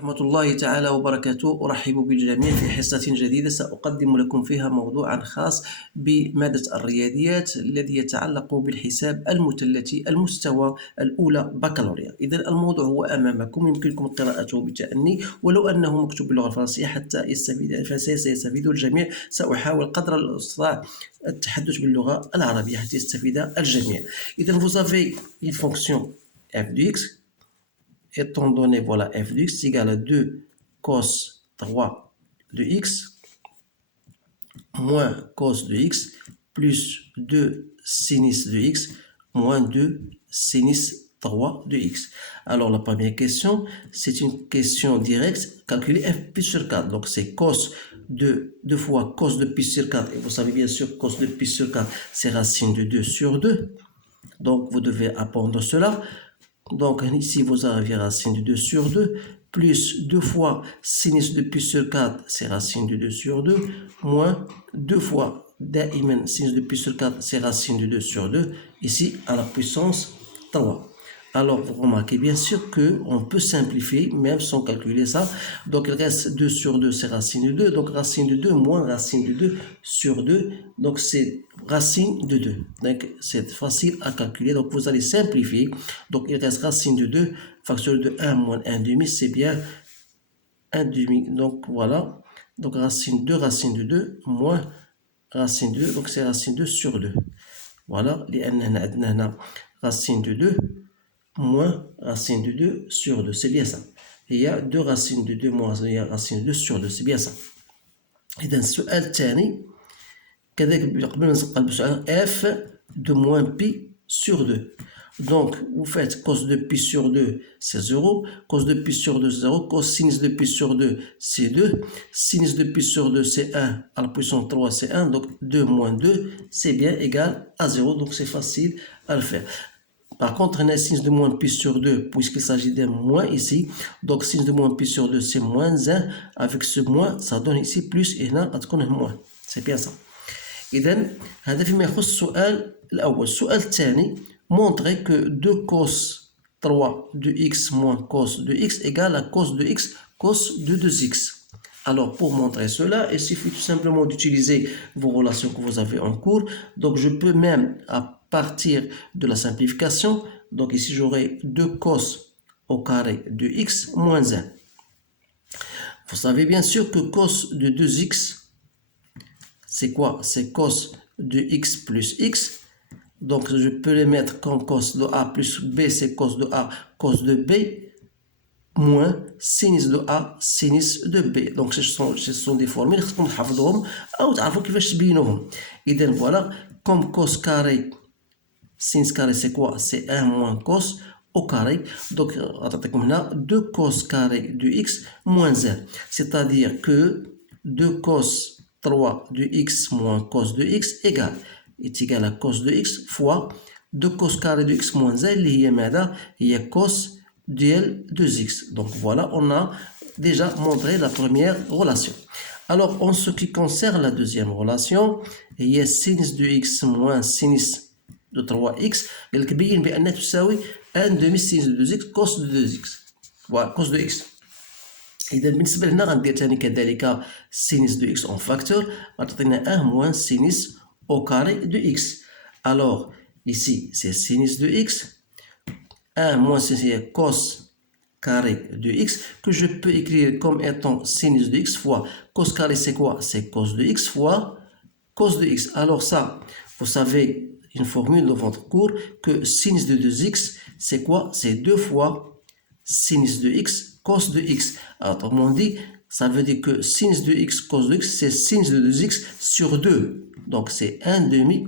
ورحمة الله تعالى وبركاته. أرحب بالجميع في حصة جديدة سأقدم لكم فيها موضوعا خاص بمادة الرياضيات الذي يتعلق بالحساب المثلثي المستوى الأولى بكالوريا. إذا الموضوع هو أمامكم، يمكنكم قراءته بتأني ولو أنه مكتوب باللغة الفرنسية حتى سيستفيد الجميع. سأحاول قدر المستطاع التحدث باللغة العربية حتى يستفيد الجميع. إذا vous avez une fonction f de x étant donné voilà f de x égale à 2 cos 3 de x moins cos de x plus 2 sinus de x moins 2 sinus 3 de x. Alors la première question, c'est une question directe, calculer f pi sur 4. Donc c'est cos de 2 fois cos de pi sur 4. Et vous savez bien sûr cos de pi sur 4, c'est racine de 2 sur 2. Donc vous devez apprendre cela. Donc ici vous avez racine de 2 sur 2 plus 2 fois sinus de pi sur 4, c'est racine de 2 sur 2, moins 2 fois daïmen sinus de pi sur 4, c'est racine de 2 sur 2, ici à la puissance 3. Alors vous remarquez bien sûr qu'on peut simplifier même sans calculer ça. Donc il reste 2 sur 2, c'est racine de 2, donc racine de 2 moins racine de 2 sur 2, donc c'est racine de 2. Donc c'est facile à calculer, donc vous allez simplifier. Donc il reste racine de 2, facteur de 1 moins 1 demi, c'est bien 1 demi. Donc voilà, donc racine de 2 moins racine de 2, donc c'est racine de 2 sur 2. Voilà, racine de 2 moins racine de 2 sur 2, c'est bien ça. Et il y a 2 racines de 2 moins racine de 2 sur 2, c'est bien ça. إذا السؤال الثاني كذلك قبل ما نسقل بسؤال f de moins pi sur 2. Donc vous faites cos de pi sur 2 c'est 0, cos de pi sur 2 c'est 0, cosinus de pi sur 2 c'est 2, sinus de pi sur 2 c'est 1, à la puissance 3 c'est 1, donc 2 moins 2 c'est bien égal à 0, donc c'est facile à le faire. Par contre, on a sinus de moins pi sur 2, puisqu'il s'agit d'un moins ici. Donc, sinus de moins pi sur 2, c'est moins 1. Avec ce moins, ça donne ici plus, et là, on a moins. C'est bien ça. إذن هذا فيما يخص السؤال الأول. السؤال الثاني montrer que 2 cos 3 de x moins cos de x égale à cos de x cos de 2x. Alors, pour montrer cela, il suffit tout simplement d'utiliser vos relations que vous avez en cours. Donc, je peux même, à partir de la simplification, donc ici, j'aurai 2 cos au carré de x moins 1. Vous savez bien sûr que cos de 2x, c'est quoi? C'est cos de x plus x. Donc, je peux les mettre comme cos de a plus b, c'est cos de a, cos de b, moins sinus de A sinus de B. Donc ce sont des formules خصكم تحفظوهم أو تعرفوا كيفاش تبينوهم. إذا voilà, comme cos carré sinus carré c'est quoi? C'est 1 moins cos au carré. Donc غتعطيكم هنا 2 cos carré de x moins 1. C'est-à-dire que 2 cos 3 de x moins cos de x est égal à cos de x fois 2 cos carré de x moins 1 اللي هي ماذا؟ هي cos dl 2x. Donc voilà, on a déjà montré la première relation. Alors en ce qui concerne la deuxième relation, il y a sinus de x moins sinus de 3x, قال لك بين بأنها تساوي 1 demi sinus de 2x cos de 2x. Voilà, cos de x. إذا بالنسبة لهنا غندير ثاني كذلك sinus de x en facteur, غتعطينا 1 moins sinus au carré de x. Alors ici c'est sinus de x, 1 moins c'est cos carré de x que je peux écrire comme étant sinus de x fois cos carré, c'est quoi? C'est cos de x fois cos de x. Alors ça, vous savez une formule de votre cours que sinus de 2x, c'est quoi? C'est 2 fois sinus de x cos de x. Alors, autrement dit, ça veut dire que sinus de x cos de x, c'est sinus de 2x sur 2. Donc c'est 1 demi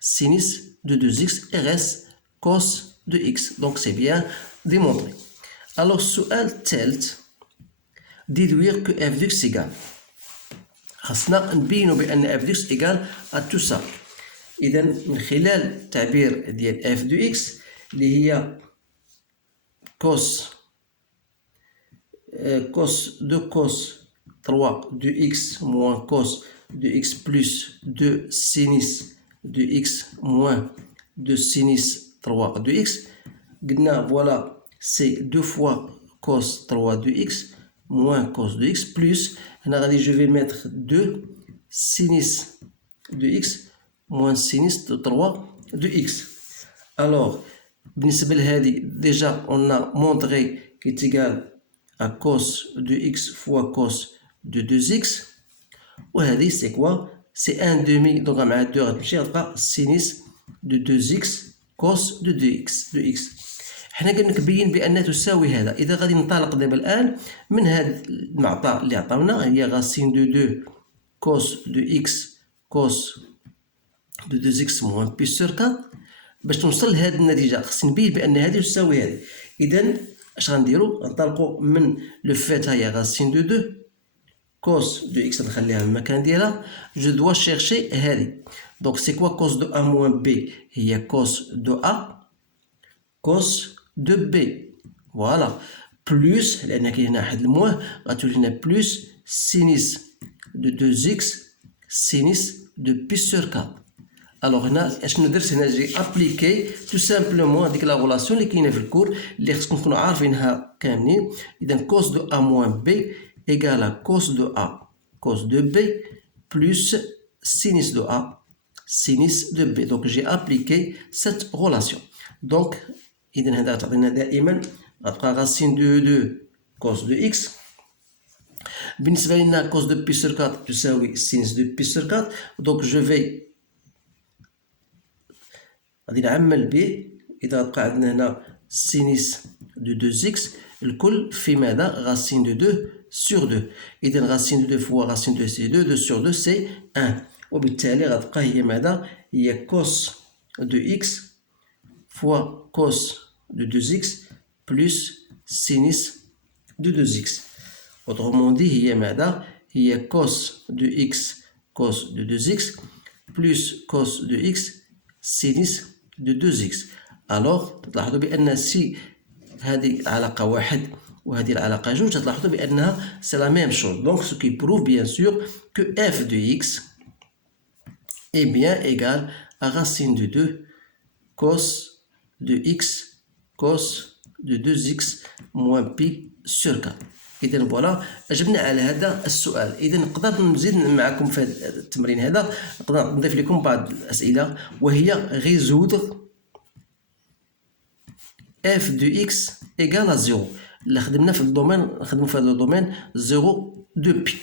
sinus de 2x et reste cos de x. Donc c'est bien démontré. Alors السؤال الثالث déduire que f de x égale. خاصنا نبينوا بأن f de x égale à tout ça. إذا من خلال التعبير ديال f de x اللي هي cos 3 de x moins cos de x plus 2 sinus de x moins 2 sinus 3 de x. Voilà, c'est 2 fois cos 3 de x moins cos de x plus, je vais mettre 2 sinus de x moins sinus de 3 de x. Alors, déjà on a montré qu'il est égal à cos de x fois cos de 2x. وهذه c'est quoi? C'est 1 demi, donc مع 2 غتمشي غتبقى sinus de 2x cos de 2x de x. حنا قلنا كنبين بان تساوي هذا. اذا غادي ننطلق دابا الان من هذا المعطى اللي عطاونا هي غاسين دو 2 cos de x cos de 2x moins pi sur 4. باش توصل لهذه النتيجه خصني نبين بان هذه تساوي هذه. اذا اش غنديرو؟ غنطلقوا من لو فيت هي غاسين دو 2 cos de x نخليها المكان ديالها. je dois chercher هذه. donc c'est quoi cos de a moins b؟ هي cos de a cos de b. voilà plus لان كاين هنا واحد المواه غتولي لنا بلس sinus de 2x sinus de pi sur 4. الوغ هنا اشنو درت؟ هنا جي ابليكي تو سامبلومون هذيك لا غولاسيون اللي كاينه في الكور اللي خصكم تكونوا عارفينها كاملين. اذا كوس دو ا موان بي ايكال ا كوس دو ا كوس دو بي بلس سينيس دو ا سينيس دو بي. دونك جي ابليكي سيت غولاسيون. دونك اذا هذا تعطينا دائما غتبقى غاسين دو 2 كوس دو اكس. بالنسبه لنا كوس دو بي سور 4 تساوي سينيس دو بي سور 4. دونك جو في غادي نعمل به. اذا غتبقى عندنا هنا سينيس دو 2x الكل في ماذا؟ غاسين دو 2 سور 2. اذا غاسين دو 2 فوا غاسين دو سي 2 2 سور 2 سي 1. وبالتالي غتبقى هي ماذا؟ هي كوس دو اكس فوا كوس دو 2x بلس سينيس دو 2x. autrement dit هي ماذا؟ هي كوس دو اكس كوس دو 2x بلس كوس دو x سينيس de 2x. alors تلاحظوا بان سي هذه علاقه واحد وهذه العلاقه جوج تلاحظوا بانها c'est la même chose. donc ce qui prouve bien sûr que f de x est bien égal à racine de 2 cos de x cos de 2x moins pi sur 4. اذا فوالا اجبنا على هذا السؤال. اذا نقدر نزيد معكم في هذا التمرين هذا، نقدر نضيف لكم بعض الاسئله وهي résoudre f de x égale à 0. اللي خدمنا في الدومين نخدموا في هذا الدومين 0 de pi.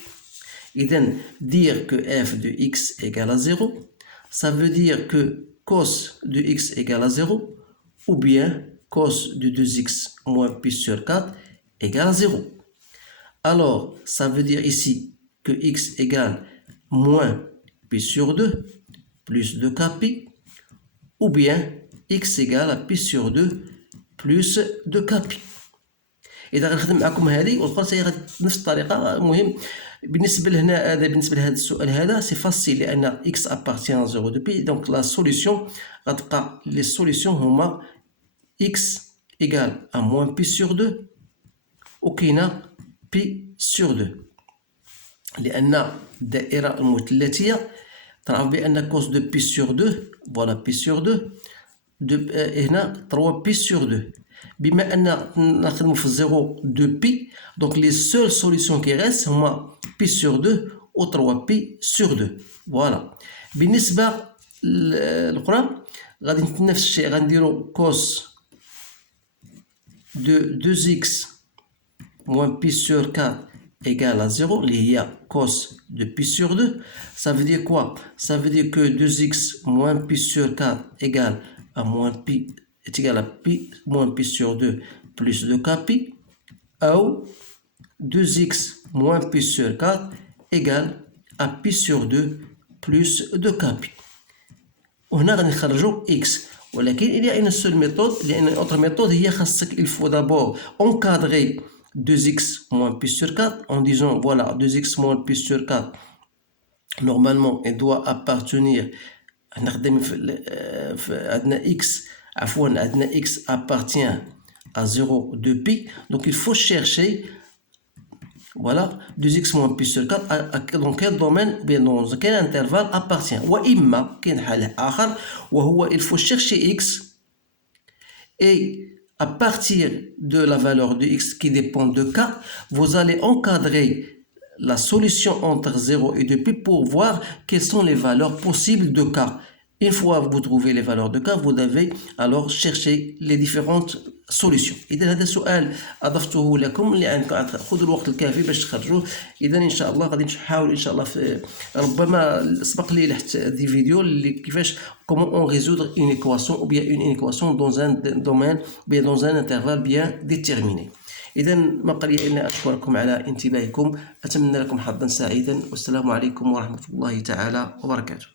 اذا dire que f de x égale à 0 ça veut dire que cos de x égale à 0 ou bien cos de 2x moins pi sur 4 égale à 0. Alors, ça veut dire ici que x égale moins pi sur 2 plus 2kpi ou bien x égale à pi sur 2 plus 2kpi. إذا غنخدم معكم هذه والأخرى سي نفس الطريقة. المهم بالنسبة لهنا هذا بالنسبة لهذا السؤال هذا سي فاسيل لأن x appartient à 0 de pi. donc la solution غتبقى les solutions هما x égale à moins pi sur 2 وكاينة pi sur 2 لأن الدائرة المثلثية تعرف بأن cos de pi sur 2 voilà pi sur 2 هنا 3 pi sur 2. بما أن نخدمو في 0 2 pi donc les seules solutions qui restent هما pi sur 2 و 3 pi sur 2 voilà. بالنسبة الأخرى غادي نفس الشيء غنديرو cos de 2x moins pi sur 4 égale à 0, il y a cos de pi sur 2. Ça veut dire quoi? Ça veut dire que 2x moins pi sur 4 égale à moins pi est égal à pi moins pi sur 2 plus 2kpi ou 2x moins pi sur 4 égale à pi sur 2 plus 2kpi. وهنا غادي نخرجوا x. ولكن il y a une seule méthode, il y a une autre méthode هي خاصك il faut d'abord encadrer 2x moins pi sur 4 en disant voilà 2x moins pi sur 4 normalement il doit appartenir نخدم في عندنا x عفوا عندنا x appartient à 0 de pi donc il faut chercher voilà 2x moins pi sur 4 dans quel domaine bien dans quel intervalle appartient. وإما كاين حل آخر وهو il faut chercher x et à partir de la valeur de x qui dépend de k, vous allez encadrer la solution entre 0 et 2π pour voir quelles sont les valeurs possibles de k. Une fois que vous trouvez les valeurs de k, vous devez alors chercher les différentes solutions. إذا هذا سؤال أضفته لكم لأن خذوا الوقت الكافي باش تخرجوه. إذا إن شاء الله غادي نحاول إن شاء الله ربما سبق لي لحت دي فيديو اللي كيفاش comment on résoudre une équation ou bien une équation dans un domaine bien dans un intervalle bien déterminé. إذا ما بقى لي إلا أشكركم على انتباهكم، أتمنى لكم حظا سعيدا، والسلام عليكم ورحمة الله تعالى وبركاته.